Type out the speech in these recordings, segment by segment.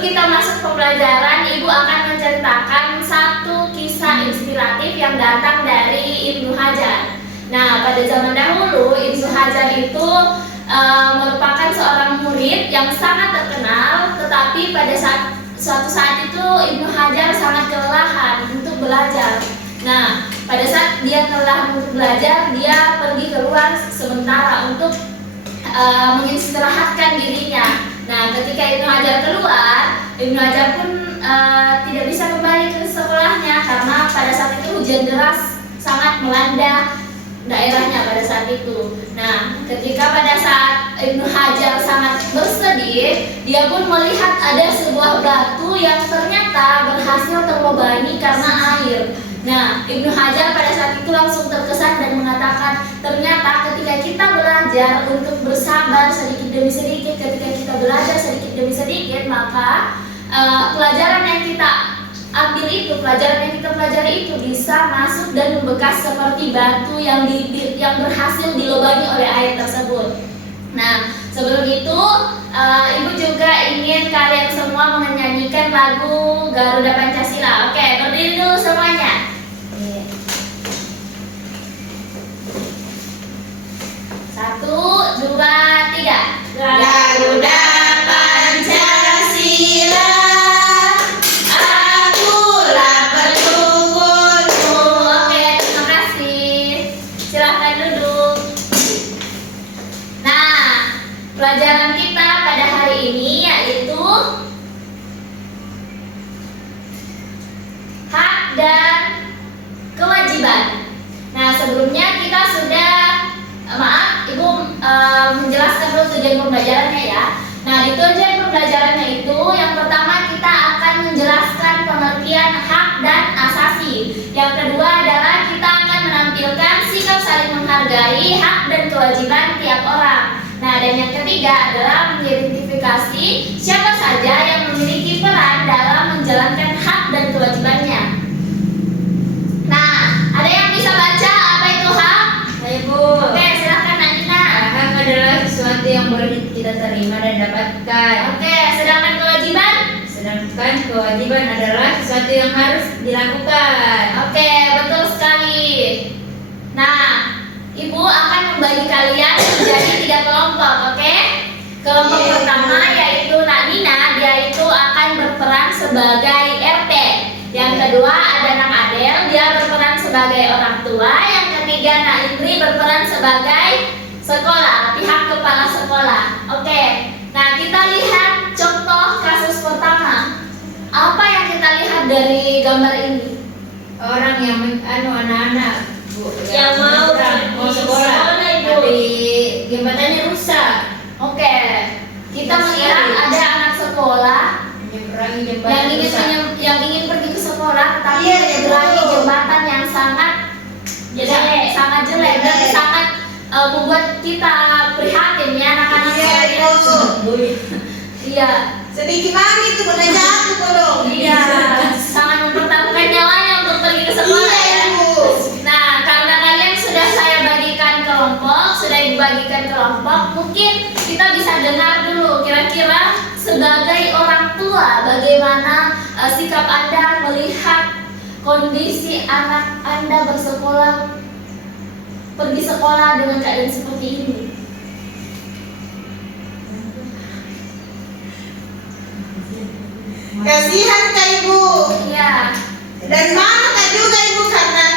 sebelum kita masuk pembelajaran, Ibu akan menceritakan satu kisah inspiratif yang datang dari Ibnu Hajar. Nah, pada zaman dahulu Ibnu Hajar itu merupakan seorang murid yang sangat terkenal, tetapi pada suatu saat itu Ibnu Hajar sangat kelelahan untuk belajar. Nah, pada saat dia kelelahan untuk belajar, dia pergi keluar sementara untuk mengistirahatkan dirinya. Nah, ketika Ibnu Hajar keluar, Ibnu Hajar pun tidak bisa kembali ke sekolahnya karena pada saat itu hujan deras sangat melanda daerahnya pada saat itu. Nah, ketika pada saat Ibnu Hajar sangat bersedih, dia pun melihat ada sebuah batu yang ternyata berhasil terlobangi karena air. Nah, Ibnu Hajar pada saat itu langsung terkesan dan mengatakan, ternyata ketika kita belajar untuk bersabar sedikit demi sedikit, ketika kita belajar sedikit demi sedikit, maka pelajaran yang kita ambil itu, pelajaran yang kita pelajari itu bisa masuk dan membekas seperti batu yang berhasil dilobangi oleh air tersebut. Nah, sebelum itu Ibu juga ingin kalian semua menyanyikan lagu Garuda Pancasila. Oke, berdiri dulu semuanya. 1, 2, 3. Garuda Pancasila, akulah pendukungmu. Oke, terima kasih. Silahkan duduk. Nah, pelajaran kita pada hari ini yaitu hak dan kewajiban. Nah, sebelumnya kita sudah Ibu menjelaskan dulu tujuan pembelajarannya ya. Nah, di tujuan pembelajarannya itu yang pertama kita akan menjelaskan pengertian hak dan asasi. Yang kedua adalah kita akan menampilkan sikap saling menghargai hak dan kewajiban tiap orang. Nah, dan yang ketiga adalah mengidentifikasi siapa saja yang memiliki peran dalam menjalankan hak dan kewajibannya. Nah, ada yang bisa baca apa itu hak? Ibu. Oke, silahkan Najina. Hak adalah sesuatu yang boleh kita terima dan dapatkan. Oke, sedangkan kewajiban? Sedangkan kewajiban adalah sesuatu yang harus dilakukan. Oke, betul sekali. Nah, Ibu akan membagi kalian menjadi 3 kelompok, oke? Kelompok pertama yaitu Najina, dia itu akan berperan sebagai RT. Yang kedua ada Nak Adel, dia berperan sebagai orang tua. Yang ketiga Nak Indri berperan sebagai sekolah, pihak kepala sekolah. Oke, nah kita lihat contoh kasus pertama. Apa yang kita lihat dari gambar ini? Orang yang anak-anak Bu, Yang mau sekolah, Ibu. tapi jembatannya rusak. Oke, kita melihat ada anak sekolah Menyeberangi yang jembatan ingin rusak. yang ingin pergi ke sekolah, tetapi Iya, menyeberangi Ibu. jembatan yang sangat jelek dan sangat membuat kita prihatin ya anak-anak Iya, sekalian. Ibu. Iya, Sedikit banget itu boleh jatuh belum? iya, sangat mempertaruhkan nyawanya untuk pergi ke sekolah Iya, ya. Ibu. Nah, karena kalian sudah saya bagikan kelompok, sudah Ibu bagikan kelompok, mungkin kita bisa dengar dulu kira-kira sebagai orang tua bagaimana sikap Anda melihat kondisi anak Anda pergi sekolah dengan keadaan seperti ini. Kasihan Kak Ibu. Iya. Dan mana Kak juga Ibu, karena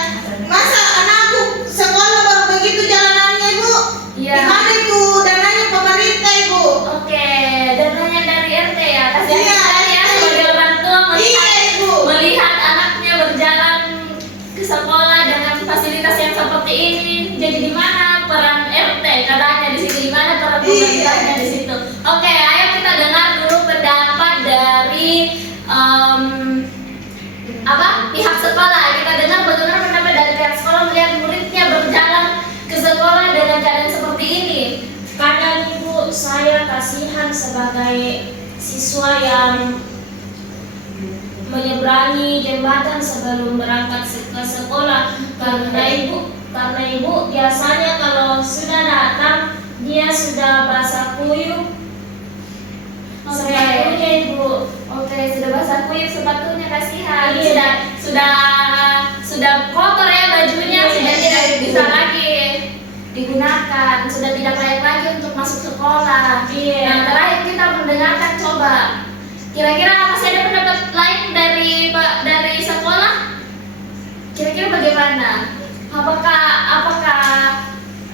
masa anakku sekolah baru begitu jalanannya Ibu. Iya. Di mana itu dananya pemerintah Ibu? Oke, dananya dari RT ya. Kasihan Iya. sekali ya sebagai orang tua Iya Ibu. melihat anaknya berjalan ke sekolah dengan fasilitas yang seperti ini. Jadi di mana peran RT katanya di sini, di mana peran pemerintahnya di situ. Oke, ayo kita dengar dulu pendapat dari pihak sekolah. Kita dengar bagaimana pendapat dari pihak sekolah melihat muridnya berjalan ke sekolah dengan keadaan seperti ini. Kadang Ibu, saya kasihan sebagai siswa yang menyeberangi jembatan sebelum berangkat ke sekolah. Karena ibu biasanya kalau sudah datang dia sudah basah kuyup. Oke. Sepatunya Ibu. sudah basah kuyup sepatunya, kasihan. Iya. Sudah kotor ya bajunya, sudah Iya, tidak Ibu. bisa lagi digunakan, sudah tidak layak lagi untuk masuk sekolah. Iya. Nah, terakhir kita mendengarkan, coba kira-kira masih ada pendapat lain dari sekolah? Kira-kira bagaimana? Apakah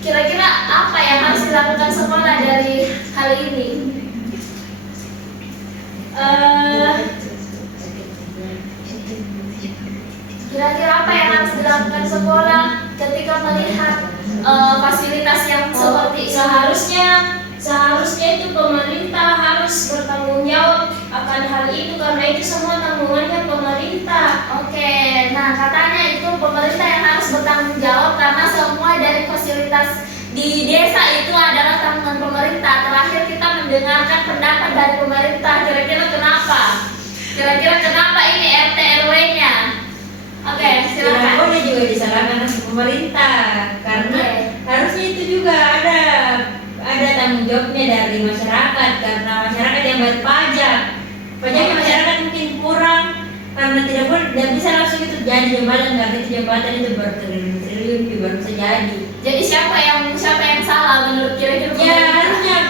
kira-kira apa yang harus dilakukan sekolah dari hal ini? Kira-kira apa yang harus dilakukan sekolah ketika melihat fasilitas yang seperti ini? Seharusnya itu pemerintah harus bertanggung jawab akan hal itu, karena itu semua tanggungannya pemerintah. Oke, nah katanya itu pemerintah yang harus bertanggung jawab karena semua dari fasilitas di desa itu adalah tanggungan pemerintah. Terakhir kita mendengarkan pendapat dari pemerintah. Kira-kira kenapa? Kira-kira kenapa ini RT RW-nya? Oke, Tidak silakan. boleh juga disalahkan pemerintah, karena harusnya itu juga ada tanggung jawabnya dari masyarakat, karena masyarakat yang bayar pajak. Pajaknya masyarakat mungkin kurang, karena tidak bisa langsung itu jadi jembatan, karena itu jembatan itu bertriliun baru bisa jadi. Jadi siapa yang salah menurut kira-kira Ya pemerintah?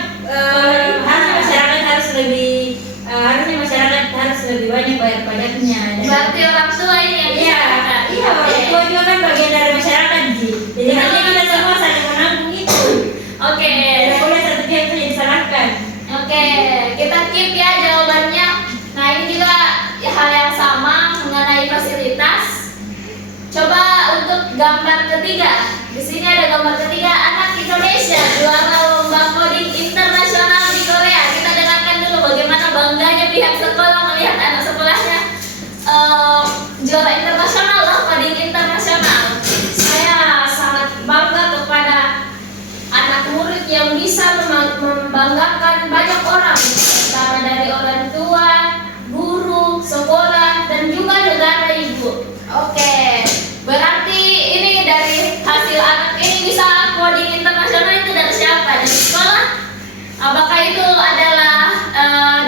harusnya masyarakat harus lebih banyak bayar pajaknya. Berarti orang tua ini yang Iya, disalahkan. iya, orang tua juga kan bagian dari masyarakat, Ji. Jadi harusnya kita semua saling menanggung itu. Oke. Tidak boleh satu pihak saja disalahkan. Oke, kita keep ya jawabannya. Nah, ini juga hal yang sama mengenai fasilitas. Coba untuk gambar ketiga. Di sini ada gambar ketiga, anak Indonesia juara lomba coding internasional di Korea. Kita dengarkan dulu bagaimana bangganya pihak sekolah melihat anak sekolahnya juara internasional loh, coding internasional. Saya sangat bangga kepada anak murid yang bisa membanggakan banyak orang, antara dari orang tua, guru, sekolah, dan juga negara, Ibu. Oke, berarti ini dari hasil anak ini bisa coding internasional itu dari siapa? Dari sekolah? Apakah itu adalah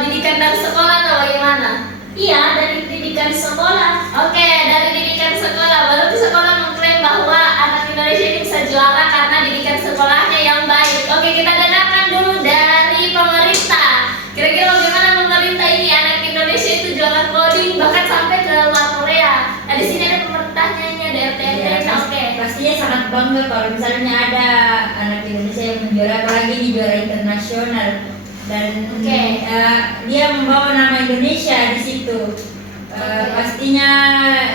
didikan dari sekolah atau bagaimana? Iya, dari didikan sekolah. Oke, dari didikan sekolah. Berarti sekolah mengklaim bahwa anak Indonesia ini bisa juara karena didikan sekolahnya yang baik. Oke, kita dengarkan dulu dari pemerintah. Kira-kira bagaimana pemerintah ini anak Indonesia itu juara coding bahkan sampai ke luar Korea. Nah, di sini ada pemerintahnya, ini ada RT-nya. Oke. Pastinya sangat bangga kalau misalnya ada anak Indonesia yang menjuara, apalagi di juara internasional, dan Oke. dia membawa nama Indonesia di situ. Pastinya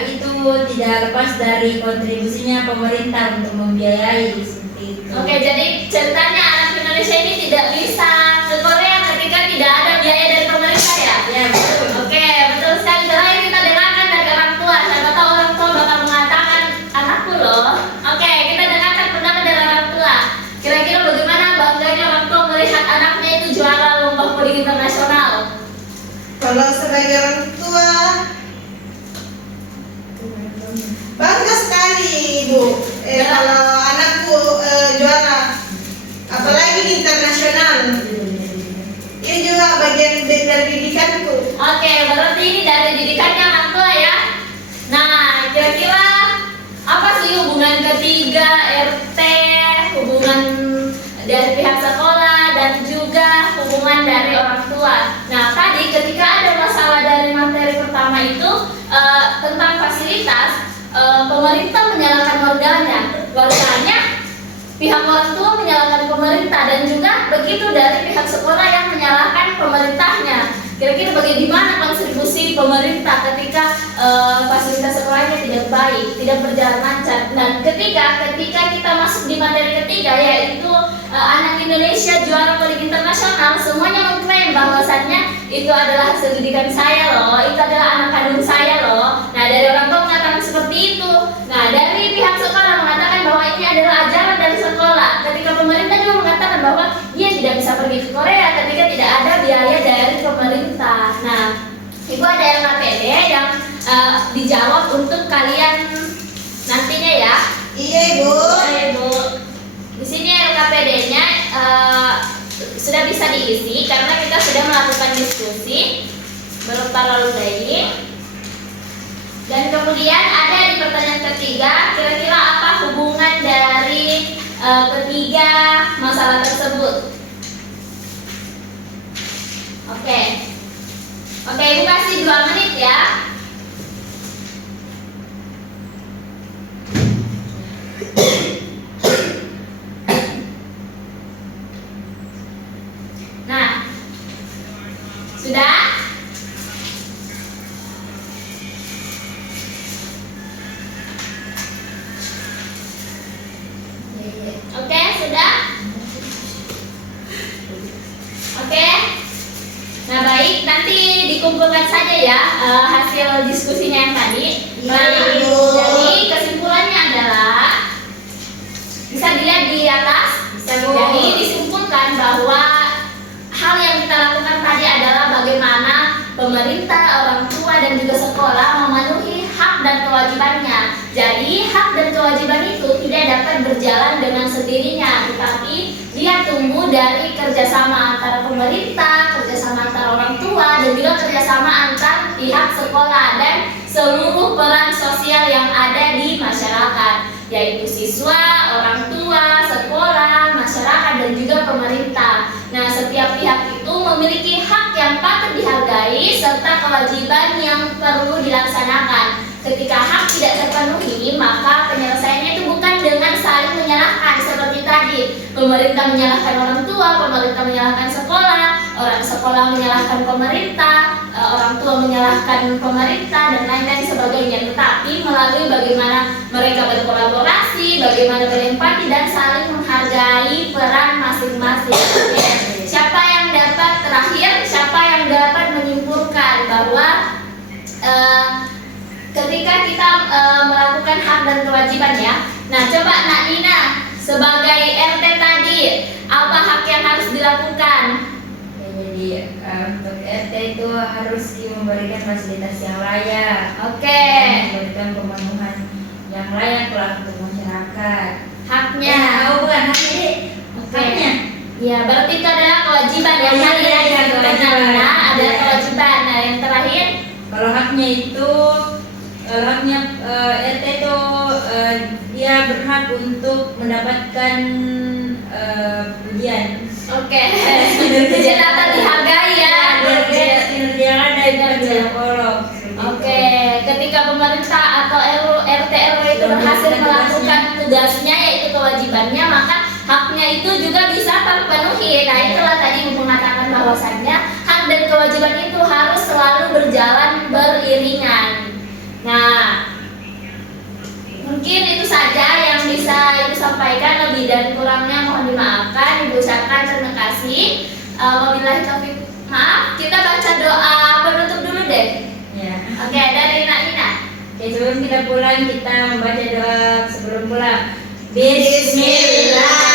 itu tidak lepas dari kontribusinya pemerintah untuk membiayai seperti itu. Oke, jadi ceritanya anak Indonesia ini tidak bisa ke Korea ketika tidak ada biaya dari pemerintah ya? Ya betul. Oke, betul sekali. Terakhir kita dengarkan dari orang tua. Siapa tahu orang tua bakal mengatakan anakku loh. Oke, kita dengarkan pendapat dari orang tua. Kira-kira bagaimana bangganya orang tua melihat anaknya itu juara lomba coding internasional? Kalau sebagai orang tua bangga sekali, Ibu. Kalau anakku juara, apalagi di internasional. Ini juga bagian dari didikanku. Oke, berarti ini dari didikannya orang tua ya. Nah, kira-kira apa sih hubungan ketiga RT, hubungan dari pihak sekolah dan juga hubungan dari orang tua. Nah, tadi ketika ada masalah dari materi pertama itu tentang fasilitas, pemerintah menyalahkan warganya, pihak orang tua menyalahkan pemerintah, dan juga begitu dari pihak sekolah yang menyalahkan pemerintahnya. Kira-kira bagaimana kontribusi pemerintah ketika fasilitas sekolahnya tidak baik, tidak berjalan lancar. Dan ketika kita masuk di materi ketiga, yaitu anak Indonesia juara coding internasional, semuanya mengklaim bahwasannya itu adalah hasil didikan saya loh, itu adalah anak kandung saya loh. Nah, dari orang tua mengatakan seperti itu. Nah, dari pihak sekolah mengatakan bahwa ini adalah ajaran dari sekolah. Ketika pemerintah juga mengatakan bahwa ia tidak bisa pergi ke Korea ketika tidak ada biaya dari pemerintah. Nah, Ibu ada LKPD yang dijawab untuk kalian nantinya ya. Iya, Ibu. Oke, Ibu. Di sini LKPD-nya sudah bisa diisi karena kita sudah melakukan diskusi beberapa para ludayin. Dan kemudian ada di pertanyaan ketiga, kira-kira apa hubungan dari ketiga masalah tersebut? Oke, Ibu kasih 2 menit ya. Nah, sudah? Oke, sudah? Oke. Nah, baik, nanti dikumpulkan saja ya hasil diskusinya yang tadi. Baik. Jadi kesimpulannya adalah bisa dilihat di atas. Jadi disimpulkan bahwa hal yang kita lakukan tadi adalah bagaimana pemerintah, orang tua dan juga sekolah memenuhi hak dan kewajibannya. Jadi hak dan kewajiban itu tidak dapat berjalan dengan sendirinya, tetapi dia tumbuh dari kerjasama antara pemerintah, kerjasama antara orang tua, dan juga kerjasama antar pihak sekolah dan seluruh peran sosial yang ada di masyarakat, yaitu siswa, orang tua, sekolah, masyarakat, dan juga pemerintah. Nah, setiap pihak itu memiliki hak yang patut dihargai serta kewajiban yang perlu dilaksanakan. Ketika hak tidak terpenuhi, maka penyelesaiannya itu bukan dengan saling menyalahkan seperti tadi. Pemerintah menyalahkan orang tua, pemerintah menyalahkan sekolah, orang sekolah menyalahkan pemerintah, orang tua menyalahkan pemerintah, dan lain-lain sebagainya. Tetapi melalui bagaimana mereka berkolaborasi, bagaimana berempati dan saling menghargai peran masing-masing. Siapa yang dapat menyimpulkan bahwa ketika kita melakukan hak dan kewajiban ya. Nah, coba Nak Nina sebagai RT tadi, apa hak yang harus dilakukan? Ya, jadi untuk RT itu harus memberikan fasilitas yang layak. Oke. Memberikan pemenuhan yang layak lah untuk masyarakat. Haknya. Bukan haknya. Oke. Haknya. Ya, berarti itu adalah kewajiban yang tadi ya, kewajiban. ada kewajiban. Nah, yang terakhir, kalau haknya itu RT itu dia berhak untuk mendapatkan ujian. oke. Ujian akan dihargai ya. Kinerja ada di psikolog. Oke, ketika pemerintah atau RT RW itu berhasil melakukan tugasnya yaitu kewajibannya, maka haknya itu juga bisa terpenuhi. Nah, itulah tadi Ibu mengatakan bahwasannya hak dan kewajiban itu harus selalu berjalan beriringan. Nah, mungkin itu saja yang bisa Ibu sampaikan. Lebih dan kurangnya mohon dimaafkan. Ibu ucapkan terima kasih. Wabillahi taufiq. Maaf, kita baca doa penutup dulu deh. Ya. Oke, dari Nak Nina. Oke, sebelum kita pulang kita membaca doa sebelum pulang. Bismillah.